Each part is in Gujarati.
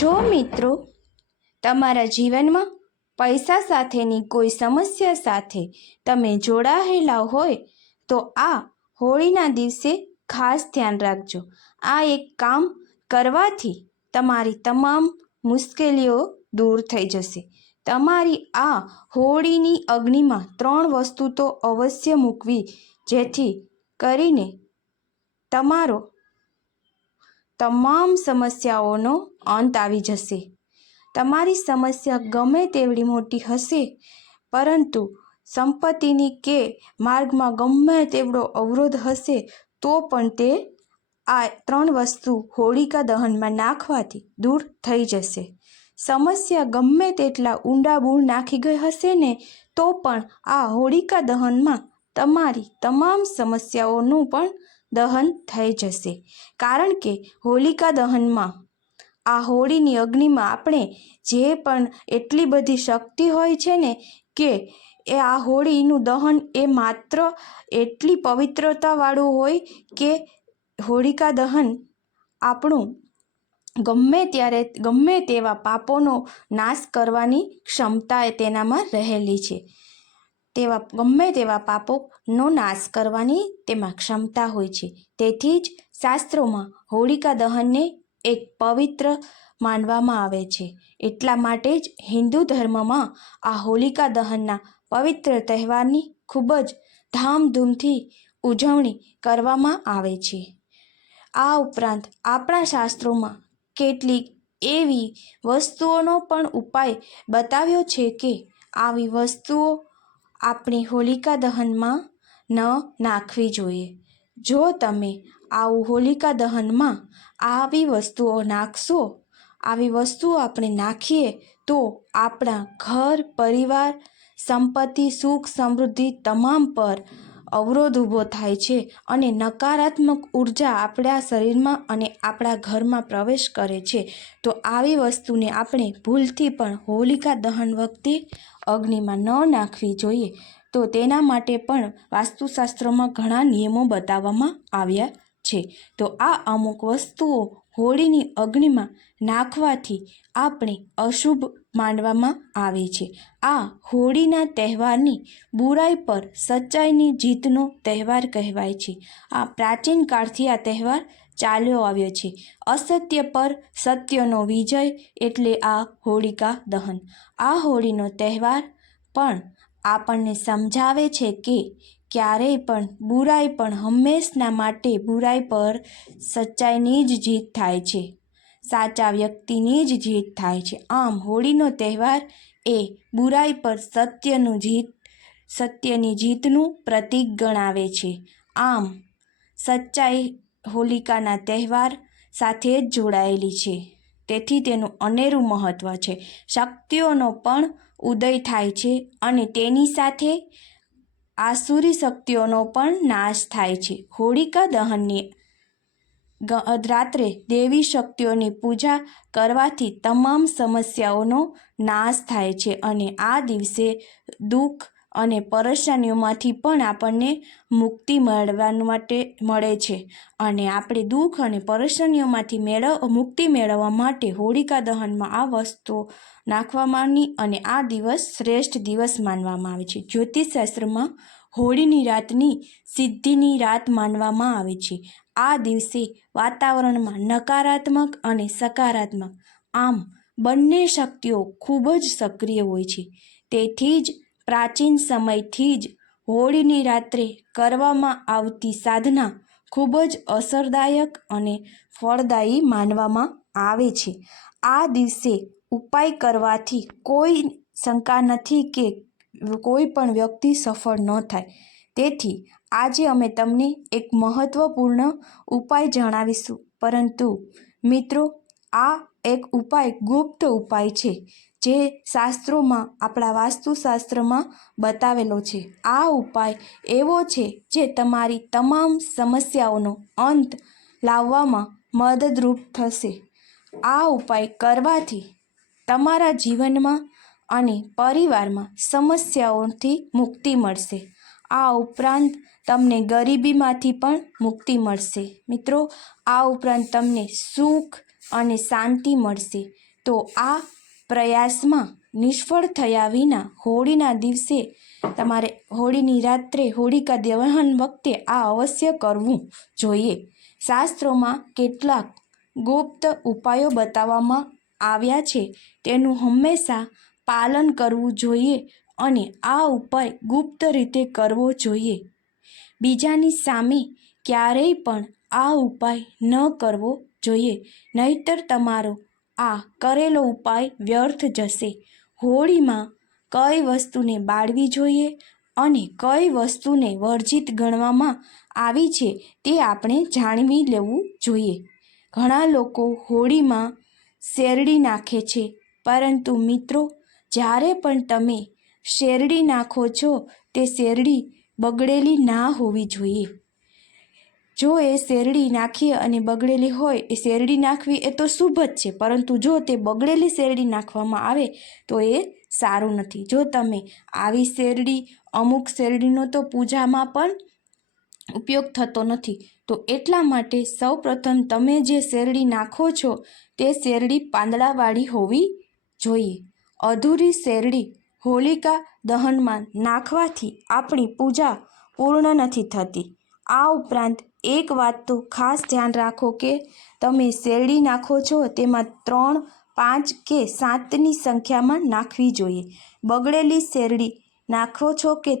જો મિત્રો તમારા જીવનમાં પૈસા સાથેની કોઈ સમસ્યા સાથે તમે જોડાયેલા હોય તો આ હોળીના દિવસે ખાસ ધ્યાન રાખજો. આ એક કામ કરવાથી તમારી તમામ મુશ્કેલીઓ દૂર થઈ જશે. તમારી આ હોળીની અગ્નિમાં 3 વસ્તુ તો અવશ્ય મૂકવી, જેથી કરીને તમારો તમામ સમસ્યાઓનો અંત આવી જશે. તમારી સમસ્યા ગમે તેવડી મોટી હશે, પરંતુ સંપત્તિની કે માર્ગમાં ગમે તેવડો અવરોધ હશે તો પણ તે આ 3 વસ્તુ હોળિકા દહનમાં નાખવાથી દૂર થઈ જશે. સમસ્યા ગમે તેટલા ઊંડા બૂણ નાખી ગઈ હશે ને તો પણ આ હોળિકા દહનમાં તમારી તમામ સમસ્યાઓનું પણ દહન થઈ જશે. કારણ કે હોલિકા દહનમાં આ હોળીની અગ્નિમાં આપણે જે પણ એટલી બધી શક્તિ હોય છે ને કે એ આ હોળીનું દહન એ માત્ર એટલી પવિત્રતાવાળું હોય કે હોળિકા દહન આપણું ગમે ત્યારે ગમે તેવા પાપોનો નાશ કરવાની ક્ષમતા તેનામાં રહેલી છે. ગમે તેવા પાપોનો નાશ કરવાની તેમાં ક્ષમતા હોય છે. તેથી જ શાસ્ત્રોમાં હોળિકા દહનને એક પવિત્ર માનવામાં આવે છે. એટલા માટે જ હિન્દુ ધર્મમાં આ હોલિકા દહનના પવિત્ર તહેવારની ખૂબ જ ધામધૂમથી ઉજવણી કરવામાં આવે છે. આ ઉપરાંત આપણા શાસ્ત્રોમાં કેટલીક એવી વસ્તુઓનો પણ ઉપાય બતાવ્યો છે કે આવી વસ્તુઓ આપણી હોલિકા દહનમાં ન નાખવી જોઈએ. જો તમે આવું હોલિકા દહનમાં આવી વસ્તુઓ નાખશો, આવી વસ્તુઓ આપણે નાખીએ તો આપણા ઘર, પરિવાર, સંપત્તિ, સુખ, સમૃદ્ધિ તમામ પર અવરોધ ઊભો થાય છે અને નકારાત્મક ઉર્જા આપણા શરીરમાં અને આપણા ઘરમાં પ્રવેશ કરે છે. તો આવી વસ્તુને આપણે ભૂલથી પણ હોલિકા દહન વખતે અગ્નિમાં ન નાખવી જોઈએ. તો તેના માટે પણ વાસ્તુશાસ્ત્રમાં ઘણા નિયમો બતાવવામાં આવ્યા છે. તો આ અમુક વસ્તુઓ હોળીની અગ્નિમાં નાખવાથી આપણે અશુભ માનવામાં આવે છે. આ હોળીના તહેવારની બુરાઈ પર સચ્ચાઈની જીતનો તહેવાર કહેવાય છે. આ પ્રાચીન કાળથી આ તહેવાર ચાલ્યો આવ્યો છે. અસત્ય પર સત્યનો વિજય એટલે આ હોળિકા દહન. આ હોળીનો તહેવાર પણ આપણને સમજાવે છે કે ક્યારેય પણ બુરાઈ પણ હંમેશના માટે બુરાઈ પર સચ્ચાઈની જ જીત થાય છે, સાચા વ્યક્તિની જ જીત થાય છે. આમ હોળીનો તહેવાર એ બુરાઈ પર સત્યની જીતનું પ્રતીક ગણાવે છે. આમ સચ્ચાઈ હોલિકાના તહેવાર સાથે જ જોડાયેલી છે. તેથી તેનું અનેરું મહત્ત્વ છે. શક્તિઓનો પણ ઉદય થાય છે અને તેની સાથે આસુરી શક્તિઓનો પણ નાશ થાય છે. હોળિકા દહનની રાત્રે દેવી શક્તિઓની પૂજા કરવાથી તમામ સમસ્યાઓનો નાશ થાય છે અને આ દિવસે દુઃખ અને પરેશાનીઓમાંથી પણ આપણને મુક્તિ મળે છે. અને આપણે દુઃખ અને પરેશાનીઓમાંથી મુક્તિ મેળવવા માટે હોળિકા દહનમાં આ વસ્તુઓ નાખવાની અને આ દિવસ શ્રેષ્ઠ દિવસ માનવામાં આવે છે. જ્યોતિષશાસ્ત્રમાં હોળીની રાતની સિદ્ધિની રાત માનવામાં આવે છે. આ દિવસે વાતાવરણમાં નકારાત્મક અને સકારાત્મક આમ બંને શક્તિઓ ખૂબ જ સક્રિય હોય છે. તેથી જ પ્રાચીન સમયથી જ હોળીની રાત્રે કરવામાં આવતી સાધના ખૂબ જ અસરદાયક અને ફળદાયી માનવામાં આવે છે. આ દિવસે ઉપાય કરવાથી કોઈ શંકા નથી કે કોઈ પણ વ્યક્તિ સફળ ન થાય. તેથી આજે અમે તમને એક મહત્વપૂર્ણ ઉપાય જણાવીશું. પરંતુ મિત્રો, આ એક ઉપાય ગુપ્ત ઉપાય છે જે શાસ્ત્રોમાં આપણા વાસ્તુશાસ્ત્રમાં બતાવેલો છે. આ ઉપાય એવો છે જે તમારી તમામ સમસ્યાઓનો અંત લાવવામાં મદદરૂપ થશે. આ ઉપાય કરવાથી તમારા જીવનમાં અને પરિવારમાં સમસ્યાઓથી મુક્તિ મળશે. આ ઉપરાંત તમને ગરીબીમાંથી પણ મુક્તિ મળશે. મિત્રો, આ ઉપરાંત તમને સુખ, અને શાંતિ મળશે. તો આ પ્રયાસમાં નિષ્ફળ થયા વિના હોળીના દિવસે તમારે હોળીની રાત્રે હોળિકા દહન વખતે આ અવશ્ય કરવું જોઈએ. શાસ્ત્રોમાં કેટલાક ગુપ્ત ઉપાયો બતાવવામાં આવ્યા છે, તેનું હંમેશા પાલન કરવું જોઈએ અને આ ઉપાય ગુપ્ત રીતે કરવો જોઈએ. બીજાની સામે ક્યારેય પણ આ ઉપાય ન કરવો જોઈએ, નહીંતર તમારો આ કરેલો ઉપાય વ્યર્થ જશે. હોળીમાં કઈ વસ્તુને બાળવી જોઈએ અને કઈ વસ્તુને વર્જિત ગણવામાં આવી છે તે આપણે જાણવી લેવું જોઈએ. ઘણા લોકો હોળીમાં શેરડી નાખે છે, પરંતુ મિત્રો, જ્યારે પણ તમે શેરડી નાખો છો તે શેરડી બગડેલી ના હોવી જોઈએ. જો એ શેરડી નાખીએ અને બગડેલી હોય, એ શેરડી નાખવી એ તો શુભ જ છે, પરંતુ જો તે બગડેલી શેરડી નાખવામાં આવે તો એ સારું નથી. જો તમે આવી શેરડી, અમુક શેરડીનો તો પૂજામાં પણ ઉપયોગ થતો નથી, તો એટલા માટે સૌપ્રથમ તમે જે શેરડી નાખો છો તે શેરડી પાંદડાવાળી હોવી જોઈએ. અધૂરી શેરડી હોલિકા દહનમાં નાખવાથી આપણી પૂજા પૂર્ણ નથી થતી. આ ઉપરાંત એક વાત તો ખાસ ધ્યાન રાખો કે તમે શેરડી નાખો છો તેમાં 3, 5 કે 7ની સંખ્યામાં નાખવી જોઈએ. બગડેલી શેરડી નાખો છો કે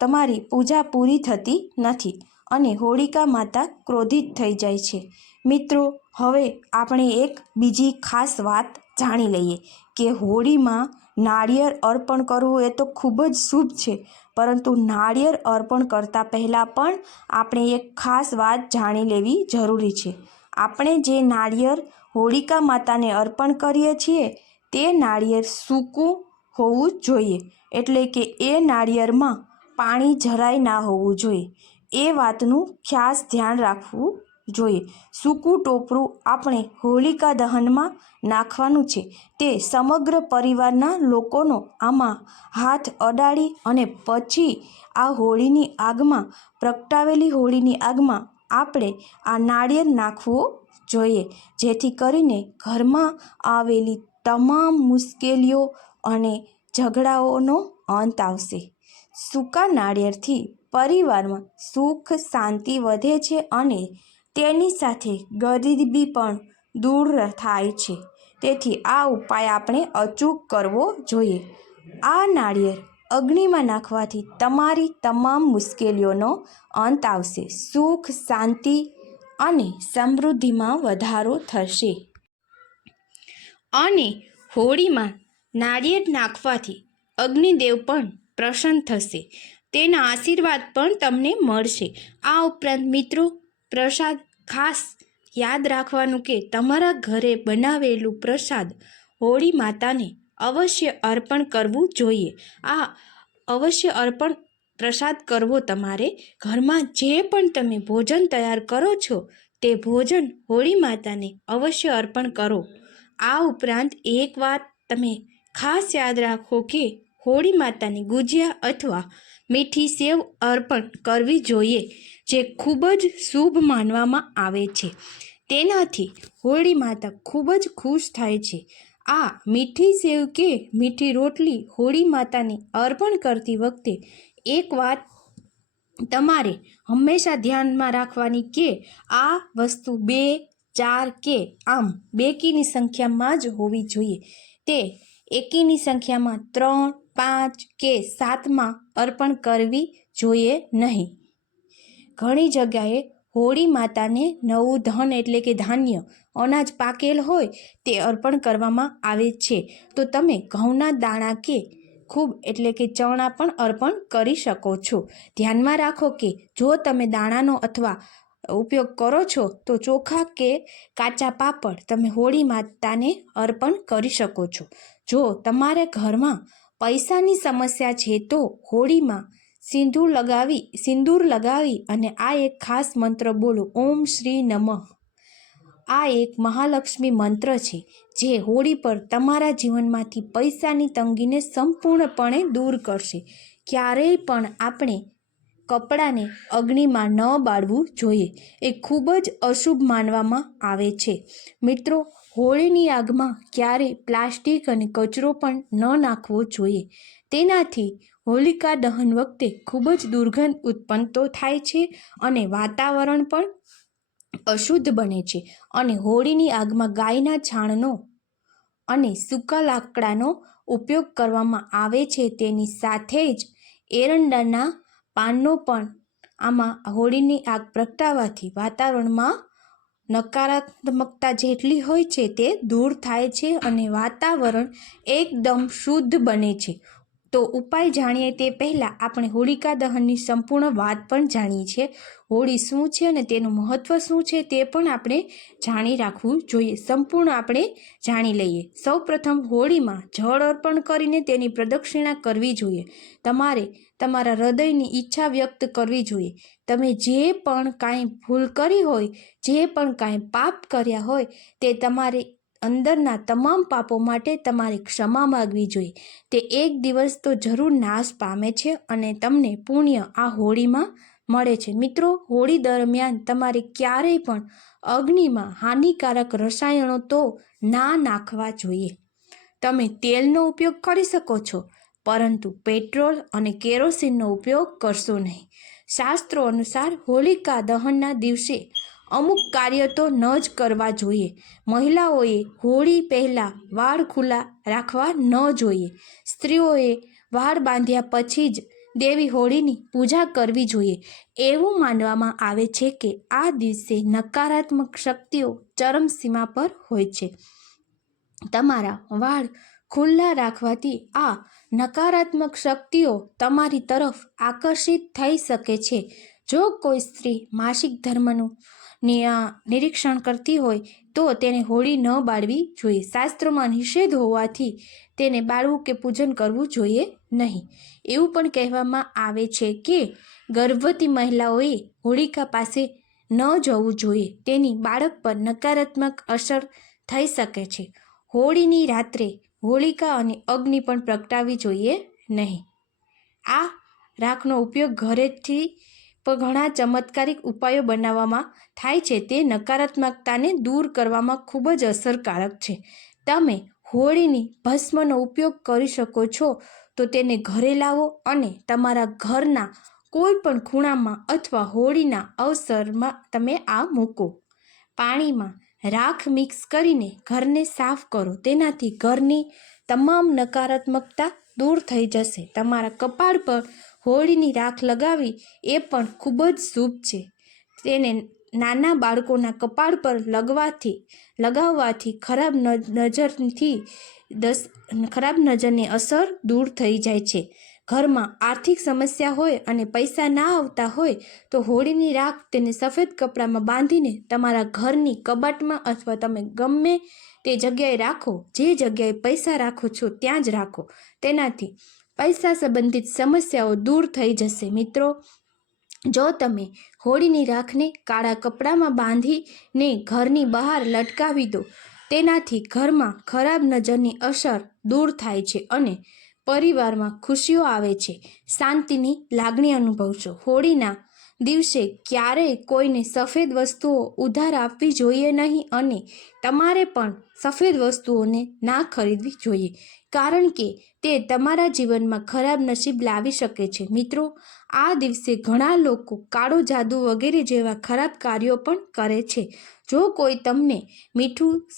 તમારી પૂજા પૂરી થતી નથી અને હોળિકા માતા ક્રોધિત થઈ જાય છે. મિત્રો, હવે આપણે એક બીજી ખાસ વાત જાણી લઈએ કે હોળીમાં નાળિયેર અર્પણ કરવું એ તો ખૂબ જ શુભ છે, પરંતુ નાળિયેર અર્પણ કરતાં પહેલાં પણ આપણે એક ખાસ વાત જાણી લેવી જરૂરી છે. આપણે જે નાળિયેર હોળિકા માતાને અર્પણ કરીએ છીએ તે નાળિયેર સૂકું હોવું જોઈએ, એટલે કે એ નાળિયેરમાં પાણી જરાય ના હોવું જોઈએ. એ વાતનું ખાસ ધ્યાન રાખવું જોઈએ. સૂકું ટોપરું આપણે હોલિકા દહનમાં નાખવાનું છે. તે સમગ્ર પરિવારના લોકોનો આમાં હાથ અડાડી અને પછી આ હોળીની આગમાં, પ્રગટાવેલી હોળીની આગમાં આપણે આ નાળિયેર નાખવું જોઈએ, જેથી કરીને ઘરમાં આવેલી તમામ મુશ્કેલીઓ અને ઝઘડાઓનો અંત આવશે. સૂકા નાળિયેરથી પરિવારમાં સુખ શાંતિ વધે છે અને તેની સાથે ગરીબી પણ દૂર થાય છે. તેથી આ ઉપાય આપણે અચૂક કરવો જોઈએ. આ નાળિયેર અગ્નિમાં નાખવાથી તમારી તમામ મુશ્કેલીઓનો અંત આવશે. સુખ શાંતિ અને સમૃદ્ધિમાં વધારો થશે. અને હોળીમાં નાળિયેર નાખવાથી અગ્નિદેવ પણ પ્રસન્ન થશે, તેના આશીર્વાદ પણ તમને મળશે. આ ઉપરાંત મિત્રો, પ્રસાદ ખાસ યાદ રાખવાનું કે તમારા ઘરે બનાવેલું પ્રસાદ હોળી માતાને અવશ્ય અર્પણ કરવું જોઈએ. આ અવશ્ય અર્પણ પ્રસાદ કરવો. તમારે ઘરમાં જે પણ તમે ભોજન તૈયાર કરો છો તે ભોજન હોળી માતાને અવશ્ય અર્પણ કરો. આ ઉપરાંત એક વાત તમે ખાસ યાદ રાખો કે હોળી માતાને ગુજિયા અથવા મીઠી સેવ અર્પણ કરવી જોઈએ, જે ખૂબ જ શુભ માનવામાં આવે છે. તેનાથી હોળી માતા ખૂબ જ ખુશ થાય છે. આ મીઠી સેવ કે મીઠી રોટલી હોળી માતાને અર્પણ કરતી વખતે એક વાત તમારે હંમેશા ધ્યાનમાં રાખવાની કે આ વસ્તુ 2, 4 કે આમ બેકીની સંખ્યામાં જ હોવી જોઈએ. તે એકીની સંખ્યામાં 3, 5 કે 7માં અર્પણ કરવી જોઈએ નહીં. ઘણી જગ્યાએ હોળી માતાને નવું ધન એટલે કે ધાન્ય, અનાજ પાકેલ હોય તે અર્પણ કરવામાં આવે છે. તો તમે ઘઉંના દાણા કે ખૂબ એટલે કે ચણા પણ અર્પણ કરી શકો છો. ધ્યાનમાં રાખો કે જો તમે દાણાનો અથવા ઉપયોગ કરો છો તો ચોખા કે કાચા પાપડ તમે હોળી માતાને અર્પણ કરી શકો છો. જો તમારે ઘરમાં પૈસાની સમસ્યા છે તો હોળીમાં સિંદૂર લગાવી અને આ એક ખાસ મંત્ર બોલો, ઓમ શ્રી નમઃ. આ એક મહાલક્ષ્મી મંત્ર છે જે હોળી પર તમારા જીવનમાંથી પૈસાની તંગીને સંપૂર્ણપણે દૂર કરશે. ક્યારેય પણ આપણે કપડાને અગ્નિમાં ન બાળવું જોઈએ. એ ખૂબ જ અશુભ માનવામાં આવે છે. મિત્રો, હોળીની આગમાં ક્યારેય પ્લાસ્ટિક અને કચરો પણ ન નાખવો જોઈએ. તેનાથી હોલિકા દહન વખતે ખૂબ જ દુર્ગંધ ઉત્પન્ન તો થાય છે અને વાતાવરણ પણ અશુદ્ધ બને છે. અને હોળીની આગમાં ગાયના છાણનો અને સૂકા લાકડાનો ઉપયોગ કરવામાં આવે છે. તેની સાથે જ એરંડાના પાનનો પણ આમાં હોળીની આગ પ્રગટાવવાથી વાતાવરણમાં નકારાત્મકતા જેટલી હોય છે તે દૂર થાય છે અને વાતાવરણ એકદમ શુદ્ધ બને છે. તો ઉપાય જાણીએ તે પહેલાં આપણે હોલિકા દહનની સંપૂર્ણ વાત પણ જાણીએ છીએ. હોળી શું છે અને તેનું મહત્ત્વ શું છે તે પણ આપણે જાણી રાખવું જોઈએ. સંપૂર્ણ આપણે જાણી લઈએ. સૌપ્રથમ હોળીમાં જળ અર્પણ કરીને તેની પ્રદક્ષિણા કરવી જોઈએ. તમારે તમારા હૃદયની ઈચ્છા વ્યક્ત કરવી જોઈએ. તમે જે પણ કાંઈ ભૂલ કરી હોય, જે પણ કાંઈ પાપ કર્યા હોય તે તમારે અંદરના તમામ પાપો માટે તમારે ક્ષમા માગવી જોઈએ. તે એક દિવસ તો જરૂર નાશ પામે છે અને તમને પુણ્ય આ હોળીમાં મળે છે. મિત્રો, હોળી દરમિયાન તમારે ક્યારેય પણ અગ્નિમાં હાનિકારક રસાયણો તો ના નાખવા જોઈએ. તમે તેલનો ઉપયોગ કરી શકો છો, પરંતુ પેટ્રોલ અને કેરોસીનનો ઉપયોગ કરશો નહીં. શાસ્ત્રો અનુસાર હોલિકા દહનના દિવસે અમુક કાર્ય તો ન જ કરવા જોઈએ. મહિલાઓએ હોળી પહેલાં વાળ ખુલ્લા રાખવા ન જોઈએ. સ્ત્રીઓએ વાળ બાંધ્યા પછી જ દેવી હોળીની પૂજા કરવી જોઈએ. એવું માનવામાં આવે છે કે આ દિવસે નકારાત્મક શક્તિઓ ચરમસીમા પર હોય છે. તમારા વાળ ખુલ્લા રાખવાથી આ નકારાત્મક શક્તિઓ તમારી તરફ આકર્ષિત થઈ શકે છે. જો કોઈ સ્ત્રી માસિક ધર્મનું નિરીક્ષણ કરતી હોય તો તેને હોળી ન બાળવી જોઈએ. શાસ્ત્રોમાં નિષેધ હોવાથી તેને બાળવું કે પૂજન કરવું જોઈએ નહીં. એવું પણ કહેવામાં આવે છે કે ગર્ભવતી મહિલાઓએ હોળિકા પાસે ન જવું જોઈએ. તેની બાળક પર નકારાત્મક અસર થઈ શકે છે. હોળીની રાત્રે હોલિકા અને અગ્નિ પણ પ્રગટાવવી જોઈએ નહીં. આ રાખનો ઉપયોગ ઘરેથી પણ ઘણા ચમત્કારિક ઉપાયો બનાવવામાં થાય છે. તે નકારાત્મકતાને દૂર કરવામાં ખૂબ જ અસરકારક છે. તમે હોળીની ભસ્મનો ઉપયોગ કરી શકો છો તો તેને ઘરે લાવો અને તમારા ઘરના કોઈ પણ ખૂણામાં અથવા હોળીના અવસરમાં તમે આ મૂકો. પાણીમાં રાખ મિક્સ કરીને ઘરને સાફ કરો. તેનાથી ઘરની તમામ નકારાત્મકતા દૂર થઈ જશે. તમારા કપાળ પર હોળીની રાખ લગાવવી એ પણ ખૂબ જ શુભ છે. તેને નાના બાળકોના કપાળ પર લગાવવાથી ખરાબ નજરની અસર દૂર થઈ જાય છે. ઘરમાં આર્થિક સમસ્યા હોય અને પૈસા ના આવતા હોય તો હોળીની રાખ તેને સફેદ કપડામાં બાંધીને તમારા ઘરની કબાટમાં અથવા તમે ગમે તે જગ્યાએ રાખો. જે જગ્યાએ પૈસા રાખો છો ત્યાં જ રાખો. તેનાથી પૈસા સંબંધિત સમસ્યાઓ દૂર થઈ જશે. મિત્રો, જો તમે હોળીની રાખને કાળા કપડામાં બાંધીને ઘરની બહાર લટકાવી દો, તેનાથી ઘરમાં ખરાબ નજરની અસર દૂર થાય છે અને પરિવારમાં ખુશીઓ આવે છે. શાંતિની લાગણી અનુભવશો. હોળીના દિવસે ક્યારેય કોઈને સફેદ વસ્તુઓ ઉધાર આપવી જોઈએ નહીં અને તમારે પણ સફેદ વસ્તુઓને ના ખરીદવી જોઈએ, કારણ કે તે તમારા જીવનમાં ખરાબ નસીબ લાવી શકે છે. મિત્રો, આ દિવસે ઘણા લોકો કાળો જાદુ વગેરે જેવા ખરાબ કાર્યો પણ કરે છે. જો કોઈ તમને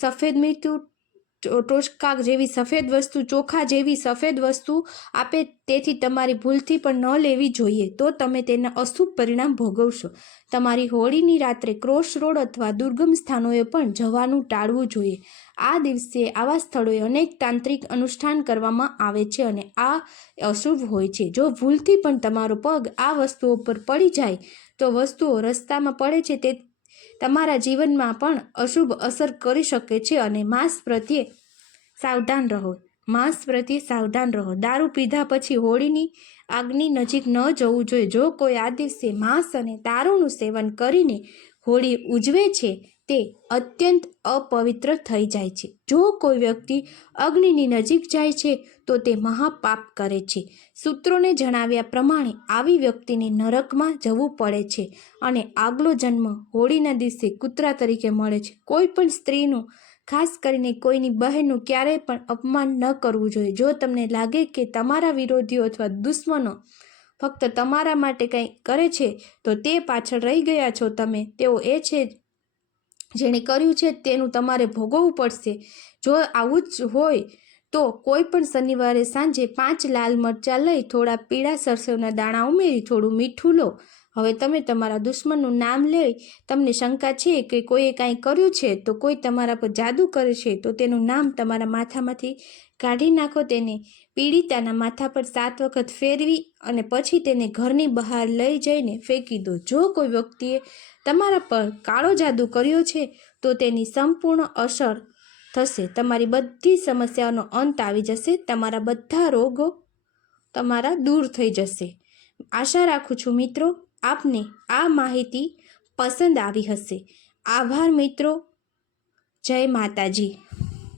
સફેદ મીઠું, ટોચકા જેવી સફેદ વસ્તુ, ચોખા જેવી સફેદ વસ્તુ આપે, તેથી તમારી ભૂલથી પણ ન લેવી જોઈએ, તો તમે તેના અશુભ પરિણામ ભોગવશો. તમારી હોળીની રાત્રે ક્રોસ રોડ અથવા દુર્ગમ સ્થાનોએ પણ જવાનું ટાળવું જોઈએ. આ દિવસે આવા સ્થળોએ અનેક તાંત્રિક અનુષ્ઠાન કરવામાં આવે છે અને આ અશુભ હોય છે. જો ભૂલથી પણ તમારો પગ આ વસ્તુઓ પર પડી જાય તો વસ્તુઓ રસ્તામાં પડે છે, તે તમારા જીવનમાં પણ અશુભ અસર કરી શકે છે અને માંસ પ્રત્યે સાવધાન રહો. દારૂ પીધા પછી હોળીની આગની નજીક ન જવું જોઈએ. જો કોઈ આ દિવસે માંસ અને દારૂનું સેવન કરીને હોળી ઉજવે છે તે અત્યંત અપવિત્ર થઈ જાય છે. જો કોઈ વ્યક્તિ અગ્નિની નજીક જાય છે તો તે મહાપાપ કરે છે. સૂત્રોને જણાવ્યા પ્રમાણે આવી વ્યક્તિને નરકમાં જવું પડે છે અને આગલો જન્મ હોળીના દિવસે કૂતરા તરીકે મળે છે. કોઈ પણ સ્ત્રીનું, ખાસ કરીને કોઈની બહેનનું ક્યારેય પણ અપમાન ન કરવું જોઈએ. જો તમને લાગે કે તમારા વિરોધીઓ અથવા દુશ્મનો ફક્ત તમારા માટે કંઈ કરે છે તો તે પાછળ રહી ગયા છો તમે. તેઓ એ છે જેણે કર્યું છે તેનું તમારે ભોગવવું પડશે. જો આવું જ હોય તો કોઈ પણ શનિવારે સાંજે 5 લાલ મરચાં લઈ, થોડા પીળા સરસવના દાણા ઉમેરી, થોડું મીઠું લો. હવે તમે તમારા દુશ્મનનું નામ લઈ, તમને શંકા છે કે કોઈએ કાંઈ કર્યું છે, તો કોઈ તમારા પર જાદુ કરે છે, તો તેનું નામ તમારા માથામાંથી કાઢી નાખો. તેને પીડિતાના માથા પર 7 વખત ફેરવી અને પછી તેને ઘરની બહાર લઈ જઈને ફેંકી દો. જો કોઈ વ્યક્તિએ તમારા પર કાળો જાદુ કર્યો છે તો તેની સંપૂર્ણ અસર થશે. તમારી બધી સમસ્યાઓનો અંત આવી જશે. તમારા બધા રોગો તમારા દૂર થઈ જશે. આશા રાખું છું મિત્રો આપને આ માહિતી પસંદ આવી હશે. આભાર મિત્રો. જય માતાજી.